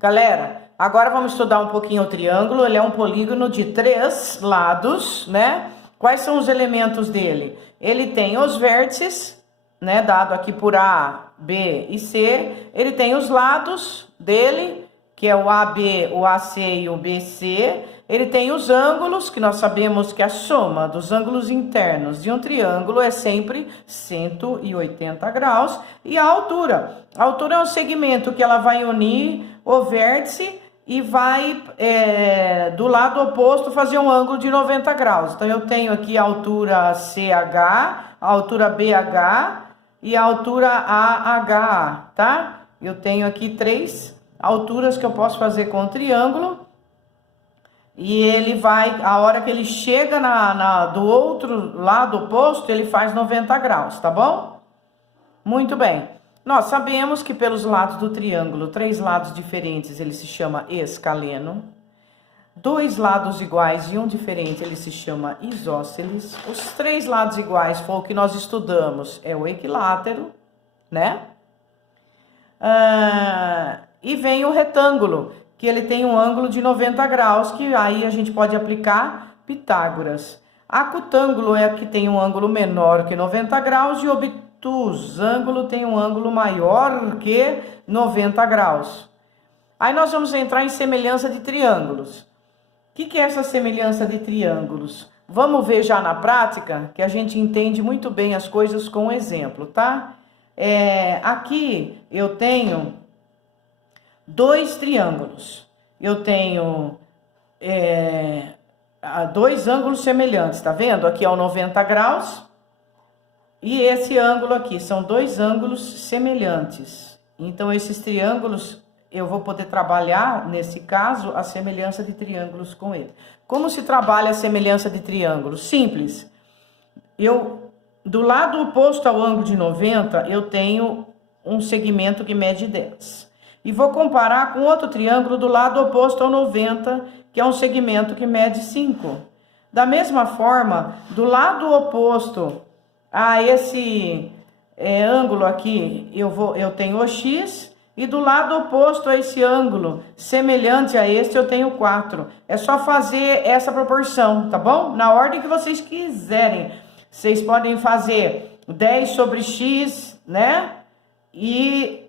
Galera, agora vamos estudar um pouquinho o triângulo. Ele é um polígono de 3 lados, né? Quais são os elementos dele? Ele tem os vértices, né? Dado aqui por A, B e C. Ele tem os lados dele, que é o AB, o AC e o BC. Ele tem os ângulos, que nós sabemos que a soma dos ângulos internos de um triângulo é sempre 180 graus. E a altura. A altura é um segmento que ela vai unir o vértice e vai, do lado oposto, fazer um ângulo de 90 graus. Então, eu tenho aqui a altura CH, a altura BH e a altura AHA, tá? Eu tenho aqui 3 alturas que eu posso fazer com o triângulo. E ele vai, a hora que ele chega do outro lado oposto, ele faz 90 graus, tá bom? Muito bem. Nós sabemos que pelos lados do triângulo, 3 lados diferentes, ele se chama escaleno. 2 lados iguais e um diferente, ele se chama isósceles. Os 3 lados iguais, foi o que nós estudamos, é o equilátero, né? E vem o retângulo, que ele tem um ângulo de 90 graus, que aí a gente pode aplicar Pitágoras. Acutângulo é que tem um ângulo menor que 90 graus e obtusângulo tem um ângulo maior que 90 graus. Aí nós vamos entrar em semelhança de triângulos. O que é essa semelhança de triângulos? Vamos ver já na prática, que a gente entende muito bem as coisas com exemplo, tá? Aqui eu tenho 2 triângulos. Eu tenho 2 ângulos semelhantes, tá vendo? Aqui é o 90 graus e esse ângulo aqui são 2 ângulos semelhantes. Então, esses triângulos, eu vou poder trabalhar, nesse caso, a semelhança de triângulos com ele. Como se trabalha a semelhança de triângulos? Simples. Do lado oposto ao ângulo de 90, eu tenho um segmento que mede 10. E vou comparar com outro triângulo do lado oposto ao 90, que é um segmento que mede 5. Da mesma forma, do lado oposto a esse ângulo aqui, eu tenho o x, e do lado oposto a esse ângulo, semelhante a esse, eu tenho 4. É só fazer essa proporção, tá bom? Na ordem que vocês quiserem. Vocês podem fazer 10 sobre x, né? E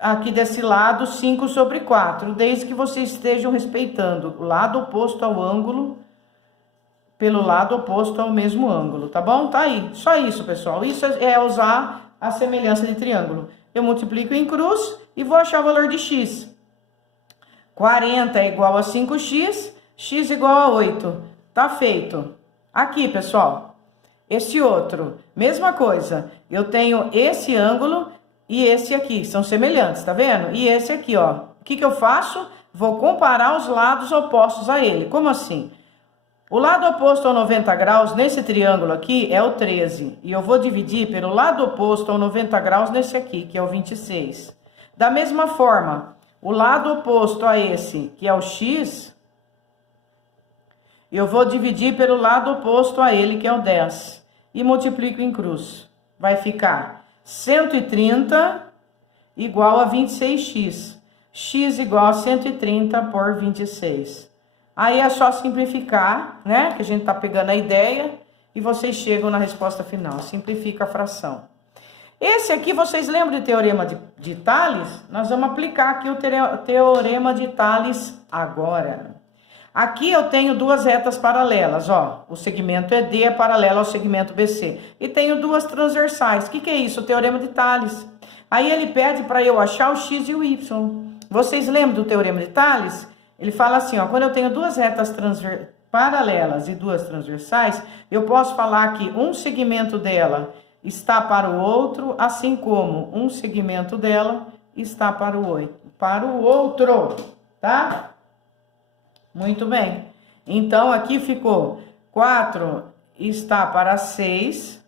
aqui desse lado, 5 sobre 4, desde que vocês estejam respeitando o lado oposto ao ângulo, pelo lado oposto ao mesmo ângulo, tá bom? Tá aí, só isso, pessoal. Isso é usar a semelhança de triângulo. Eu multiplico em cruz e vou achar o valor de x. 40 é igual a 5x, x igual a 8. Tá feito. Aqui, pessoal, esse outro, mesma coisa. Eu tenho esse ângulo e esse aqui, são semelhantes, tá vendo? E esse aqui, ó. O que eu faço? Vou comparar os lados opostos a ele. Como assim? O lado oposto ao 90 graus, nesse triângulo aqui, é o 13. E eu vou dividir pelo lado oposto ao 90 graus nesse aqui, que é o 26. Da mesma forma, o lado oposto a esse, que é o x, eu vou dividir pelo lado oposto a ele, que é o 10. E multiplico em cruz. Vai ficar 130 igual a 26x. X igual a 130 por 26. Aí é só simplificar, né? Que a gente tá pegando a ideia e vocês chegam na resposta final. Simplifica a fração. Esse aqui, vocês lembram do teorema de Tales? Nós vamos aplicar aqui o teorema de Tales agora. Aqui eu tenho 2 retas paralelas, ó. O segmento ED é paralelo ao segmento BC. E tenho 2 transversais. O que é isso? O teorema de Tales. Aí ele pede para eu achar o x e o y. Vocês lembram do teorema de Tales? Ele fala assim, ó. Quando eu tenho 2 retas paralelas e 2 transversais, eu posso falar que um segmento dela está para o outro, assim como um segmento dela está para o outro, tá? Muito bem. Então, aqui ficou 4 está para 6,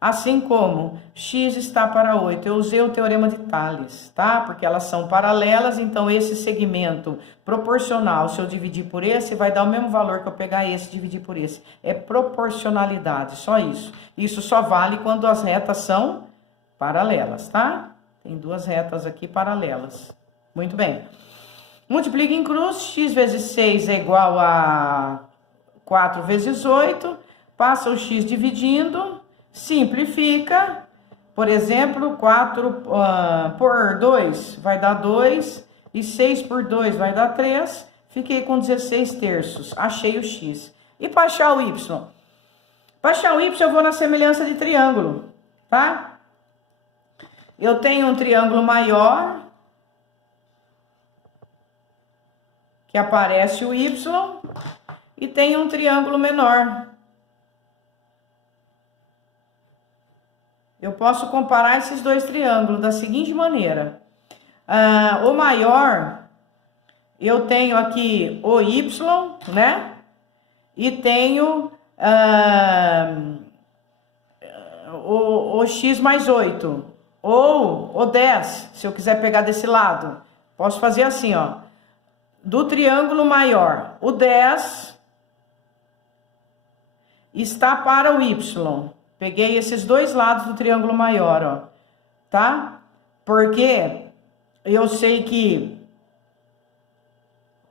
assim como x está para 8. Eu usei o teorema de Tales, tá? Porque elas são paralelas, então esse segmento proporcional, se eu dividir por esse, vai dar o mesmo valor que eu pegar esse e dividir por esse. É proporcionalidade, só isso. Isso só vale quando as retas são paralelas, tá? Tem 2 retas aqui paralelas. Muito bem. Multiplica em cruz, x vezes 6 é igual a 4 vezes 8. Passa o x dividindo, simplifica. Por exemplo, 4 por 2 vai dar 2. E 6 por 2 vai dar 3. Fiquei com 16 terços. Achei o x. E para achar o y? Para achar o y, eu vou na semelhança de triângulo, tá? Eu tenho um triângulo maior, que aparece o y, e tenho um triângulo menor. Eu posso comparar esses dois triângulos da seguinte maneira. O maior, eu tenho aqui o y, né? E tenho o x mais 8. Ou o 10, se eu quiser pegar desse lado. Posso fazer assim, ó. Do triângulo maior, o 10 está para o y. Peguei esses dois lados do triângulo maior, ó. Tá? Porque eu sei que,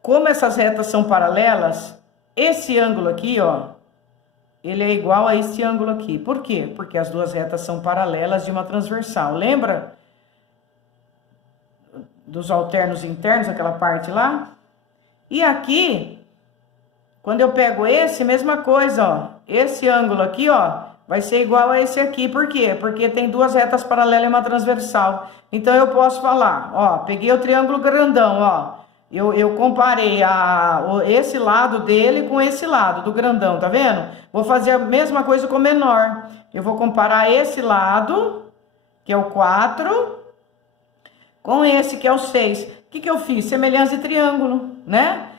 como essas retas são paralelas, esse ângulo aqui, ó, ele é igual a esse ângulo aqui. Por quê? Porque as duas retas são paralelas de uma transversal. Lembra dos alternos internos, aquela parte lá? E aqui, quando eu pego esse, mesma coisa, ó. Esse ângulo aqui, ó, vai ser igual a esse aqui. Por quê? Porque tem duas retas paralelas e uma transversal. Então, eu posso falar, ó, peguei o triângulo grandão, ó. Eu comparei esse lado dele com esse lado do grandão, tá vendo? Vou fazer a mesma coisa com o menor. Eu vou comparar esse lado, que é o 4, com esse, que é o 6. O que eu fiz? Semelhança de triângulo, né?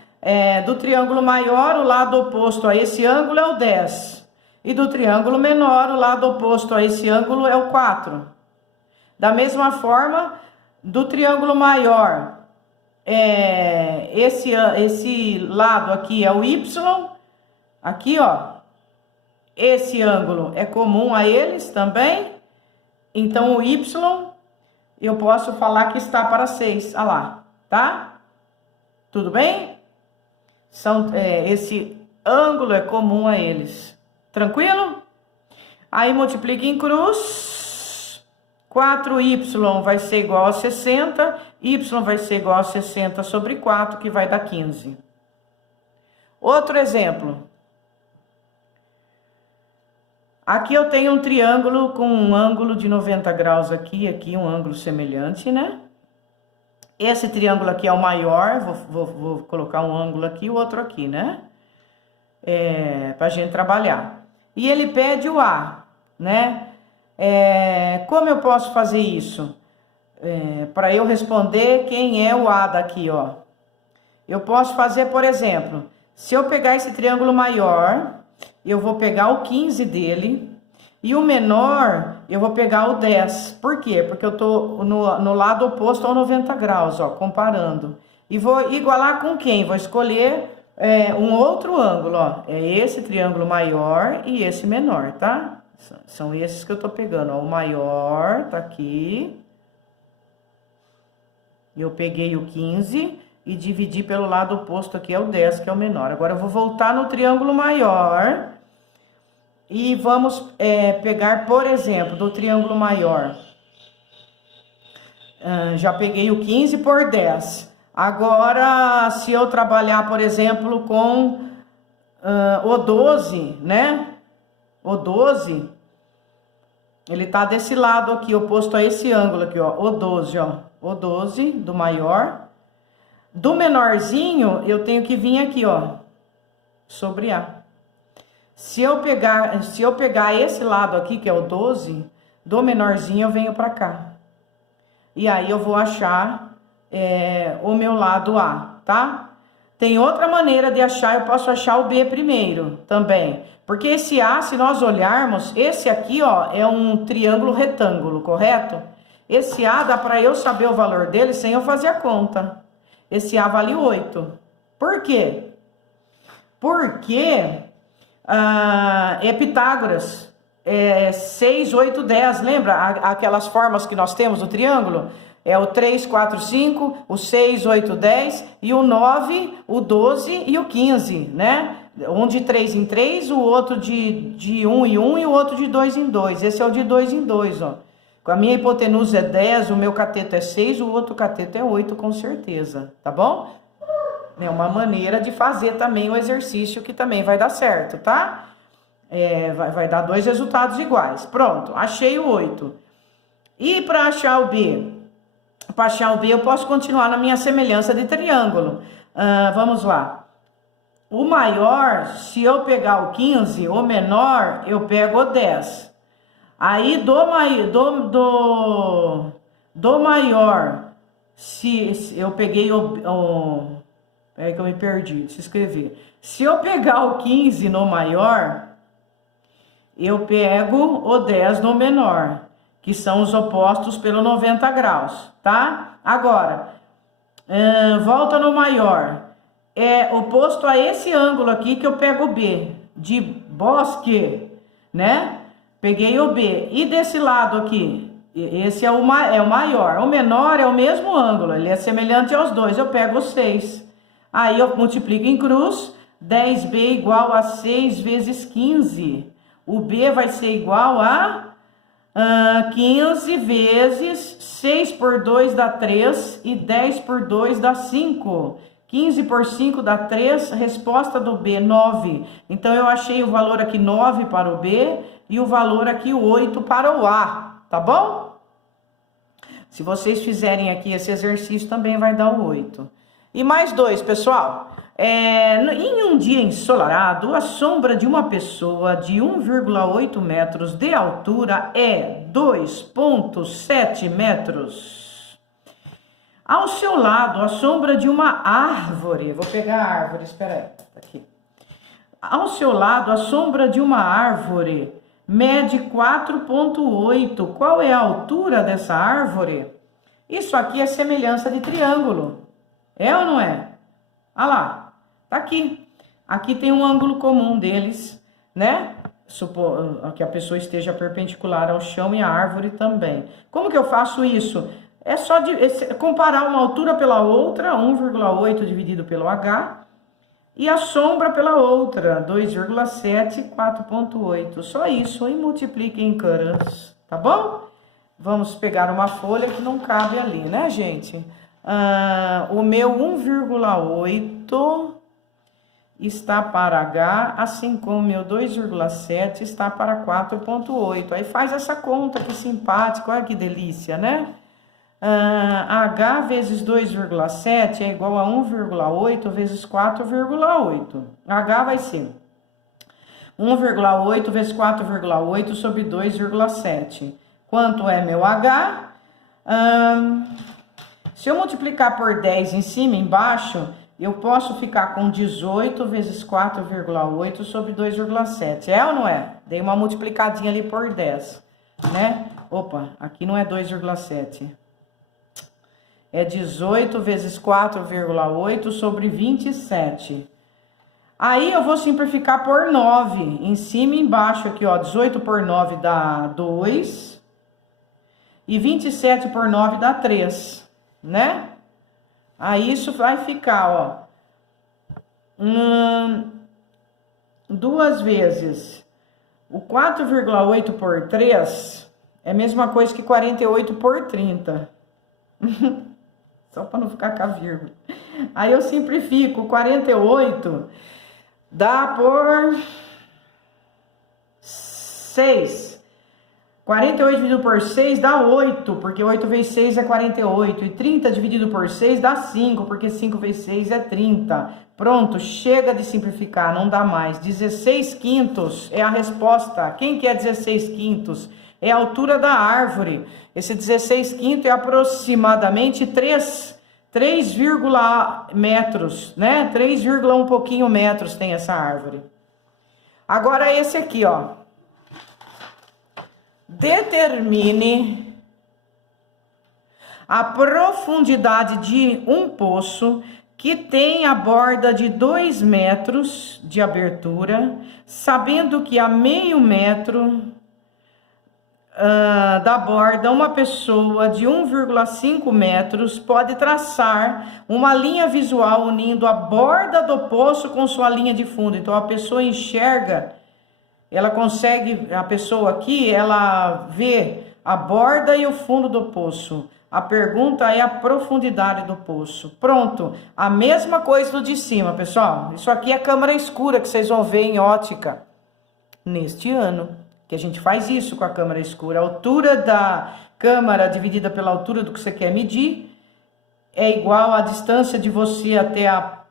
Do triângulo maior, o lado oposto a esse ângulo é o 10. E do triângulo menor, o lado oposto a esse ângulo é o 4. Da mesma forma, do triângulo maior, esse lado aqui é o y. Aqui, ó, esse ângulo é comum a eles também. Então, o y, eu posso falar que está para 6. Olha lá, tá? Tudo bem? Esse ângulo é comum a eles. Tranquilo? Aí, multiplica em cruz. 4y vai ser igual a 60. Y vai ser igual a 60 sobre 4, que vai dar 15. Outro exemplo. Aqui eu tenho um triângulo com um ângulo de 90 graus aqui um ângulo semelhante, né? Esse triângulo aqui é o maior, vou colocar um ângulo aqui e o outro aqui, né? Pra gente trabalhar. E ele pede o A, né? Como eu posso fazer isso? Para eu responder quem é o A daqui, ó. Eu posso fazer, por exemplo, se eu pegar esse triângulo maior, eu vou pegar o 15 dele, e o menor, eu vou pegar o 10. Por quê? Porque eu tô no lado oposto ao 90 graus, ó, comparando. E vou igualar com quem? Vou escolher um outro ângulo, ó. É esse triângulo maior e esse menor, tá? São esses que eu tô pegando, ó. O maior tá aqui. Eu peguei o 15 e dividi pelo lado oposto aqui, é o 10, que é o menor. Agora, eu vou voltar no triângulo maior e vamos pegar, por exemplo, do triângulo maior. Já peguei o 15 por 10. Agora, se eu trabalhar, por exemplo, com o 12, né? O 12, ele tá desse lado aqui, oposto a esse ângulo aqui, ó. O 12, ó. O 12 do maior. Do menorzinho, eu tenho que vir aqui, ó, sobre A. Se eu pegar esse lado aqui, que é o 12, do menorzinho eu venho pra cá. E aí eu vou achar o meu lado A, tá? Tem outra maneira de achar, eu posso achar o B primeiro também. Porque esse A, se nós olharmos, esse aqui, ó, é um triângulo retângulo, correto? Esse A dá pra eu saber o valor dele sem eu fazer a conta. Esse A vale 8. Por quê? Porque Pitágoras. 6, 8, 10. Lembra aquelas formas que nós temos do triângulo? É o 3, 4, 5, o 6, 8, 10 e o 9, o 12 e o 15, né? Um de 3 em 3, o outro de 1 em 1 e o outro de 2 em 2. Esse é o de 2 em 2, ó. Com a minha hipotenusa é 10, o meu cateto é 6, o outro cateto é 8, com certeza, tá bom? É uma maneira de fazer também o exercício que também vai dar certo, tá? Vai dar 2 resultados iguais. Pronto, achei o 8. E para achar o B? Para achar o B, eu posso continuar na minha semelhança de triângulo. Vamos lá. O maior, se eu pegar o 15, o menor, eu pego o 10. Aí do maior, se eu peguei é que eu me perdi, deixa eu escrever. Se eu pegar o 15 no maior, eu pego o 10 no menor, que são os opostos pelo 90 graus, tá? Agora, volta no maior. É oposto a esse ângulo aqui que eu pego o B, de bosque, né? Peguei o B. E desse lado aqui, esse é o maior. O menor é o mesmo ângulo, ele é semelhante aos dois. Eu pego o 6. Aí eu multiplico em cruz, 10B igual a 6 vezes 15. O B vai ser igual a 15 vezes 6 por 2 dá 3 e 10 por 2 dá 5. 15 por 5 dá 3, resposta do B, 9. Então, eu achei o valor aqui 9 para o B e o valor aqui 8 para o A, tá bom? Se vocês fizerem aqui esse exercício, também vai dar o 8. E mais 2, pessoal. Em um dia ensolarado, a sombra de uma pessoa de 1,8 metros de altura é 2,7 metros. Ao seu lado, a sombra de uma árvore. Vou pegar a árvore, espera aí, tá aqui. Ao seu lado, a sombra de uma árvore mede 4,8. Qual é a altura dessa árvore? Isso aqui é semelhança de triângulo. É ou não é? Ah lá, tá aqui. Aqui tem um ângulo comum deles, né? Supor que a pessoa esteja perpendicular ao chão e a árvore também. Como que eu faço isso? É só comparar uma altura pela outra, 1,8 dividido pelo H, e a sombra pela outra, 2,7, 4,8. Só isso, e multiplique em caras, tá bom? Vamos pegar uma folha que não cabe ali, né, gente? O meu 1,8 está para H, assim como o meu 2,7 está para 4,8. Aí faz essa conta, que simpático, olha que delícia, né? H vezes 2,7 é igual a 1,8 vezes 4,8. H vai ser 1,8 vezes 4,8 sobre 2,7. Quanto é meu H? Se eu multiplicar por 10 em cima e embaixo, eu posso ficar com 18 vezes 4,8 sobre 2,7. É ou não é? Dei uma multiplicadinha ali por 10, né? Opa, aqui não é 2,7. É 18 vezes 4,8 sobre 27. Aí eu vou simplificar por 9. Em cima e embaixo aqui, ó. 18 por 9 dá 2. E 27 por 9 dá 3, né? Aí isso vai ficar, ó. 2 vezes o 4,8 por 3 é a mesma coisa que 48 por 30. Só para não ficar com a vírgula. Aí eu simplifico. 48 dá por 6. 48 dividido por 6 dá 8, porque 8 vezes 6 é 48. E 30 dividido por 6 dá 5, porque 5 vezes 6 é 30. Pronto, chega de simplificar, não dá mais. 16 quintos é a resposta. Quem que é 16 quintos? É a altura da árvore. Esse 16 quinto é aproximadamente 3 metros, né? 3,1 pouquinho metros tem essa árvore. Agora esse aqui, ó. Determine a profundidade de um poço que tem a borda de 2 metros de abertura, sabendo que a meio metro da borda, uma pessoa de 1,5 metros pode traçar uma linha visual unindo a borda do poço com sua linha de fundo. Então a pessoa enxerga, ela consegue, a pessoa aqui, ela vê a borda e o fundo do poço. A pergunta é a profundidade do poço. Pronto, a mesma coisa do de cima, pessoal. Isso aqui é câmara escura que vocês vão ver em ótica neste ano. Que a gente faz isso com a câmera escura. A altura da câmera dividida pela altura do que você quer medir é igual à distância de você até a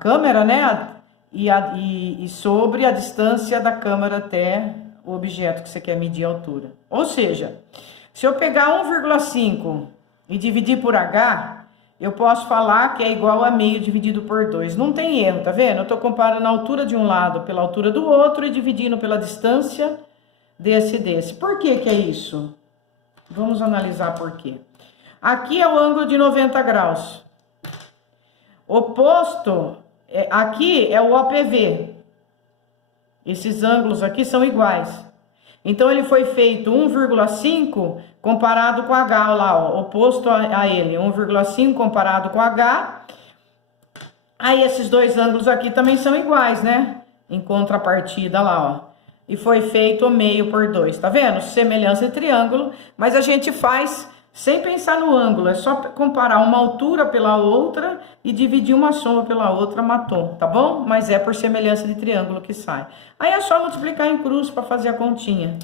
câmera, né? E sobre a distância da câmera até o objeto que você quer medir a altura. Ou seja, se eu pegar 1,5 e dividir por H, eu posso falar que é igual a meio dividido por 2. Não tem erro, tá vendo? Eu tô comparando a altura de um lado pela altura do outro e dividindo pela distância desse e desse. Por que que é isso? Vamos analisar por quê. Aqui é o ângulo de 90 graus. Oposto, aqui é o OPV. Esses ângulos aqui são iguais. Então, ele foi feito 1,5 comparado com H, lá, ó, oposto a ele. 1,5 comparado com H. Aí, esses dois ângulos aqui também são iguais, né? Em contrapartida lá, ó. E foi feito meio por 2, tá vendo? Semelhança de triângulo, mas a gente faz sem pensar no ângulo. É só comparar uma altura pela outra e dividir uma soma pela outra, matou, tá bom? Mas é por semelhança de triângulo que sai. Aí é só multiplicar em cruz para fazer a continha.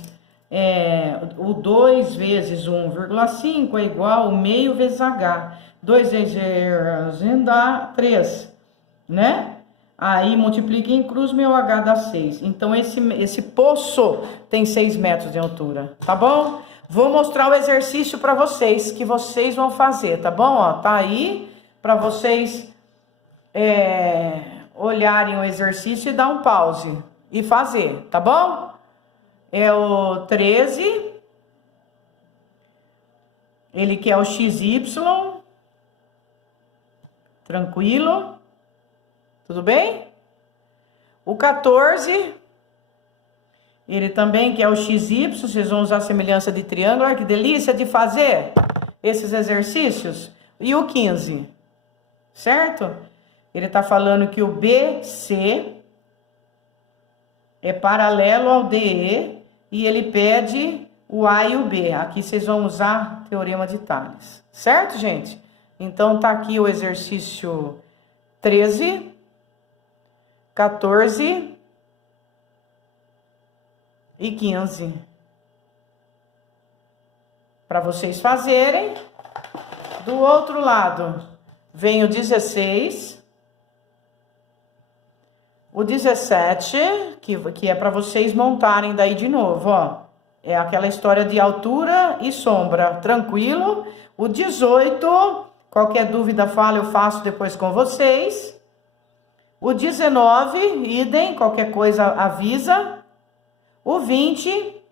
O 2 vezes 1,5 é igual ao meio vezes H. 2 vezes dá 3, né? Aí multiplica em cruz, meu H dá 6. Então, esse poço tem 6 metros de altura, tá bom? Vou mostrar o exercício para vocês, que vocês vão fazer, tá bom? Ó, tá aí para vocês olharem o exercício e dar um pause e fazer, tá bom? É o 13, ele quer o XY, tranquilo, tudo bem? O 14... ele também quer o XY, vocês vão usar a semelhança de triângulo. Olha que delícia de fazer esses exercícios. E o 15, certo? Ele está falando que o BC é paralelo ao DE e ele pede o A e o B. Aqui vocês vão usar teorema de Tales, certo, gente? Então, tá aqui o exercício 13, 14... e 15, para vocês fazerem. Do outro lado, vem o 16, o 17, que é para vocês montarem daí de novo, ó. É aquela história de altura e sombra, tranquilo. O 18, qualquer dúvida, fala, eu faço depois com vocês. O 19, idem, qualquer coisa avisa. O 20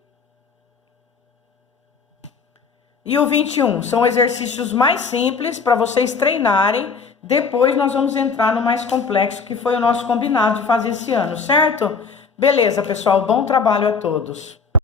e o 21 são exercícios mais simples para vocês treinarem. Depois nós vamos entrar no mais complexo, que foi o nosso combinado de fazer esse ano, certo? Beleza, pessoal, bom trabalho a todos.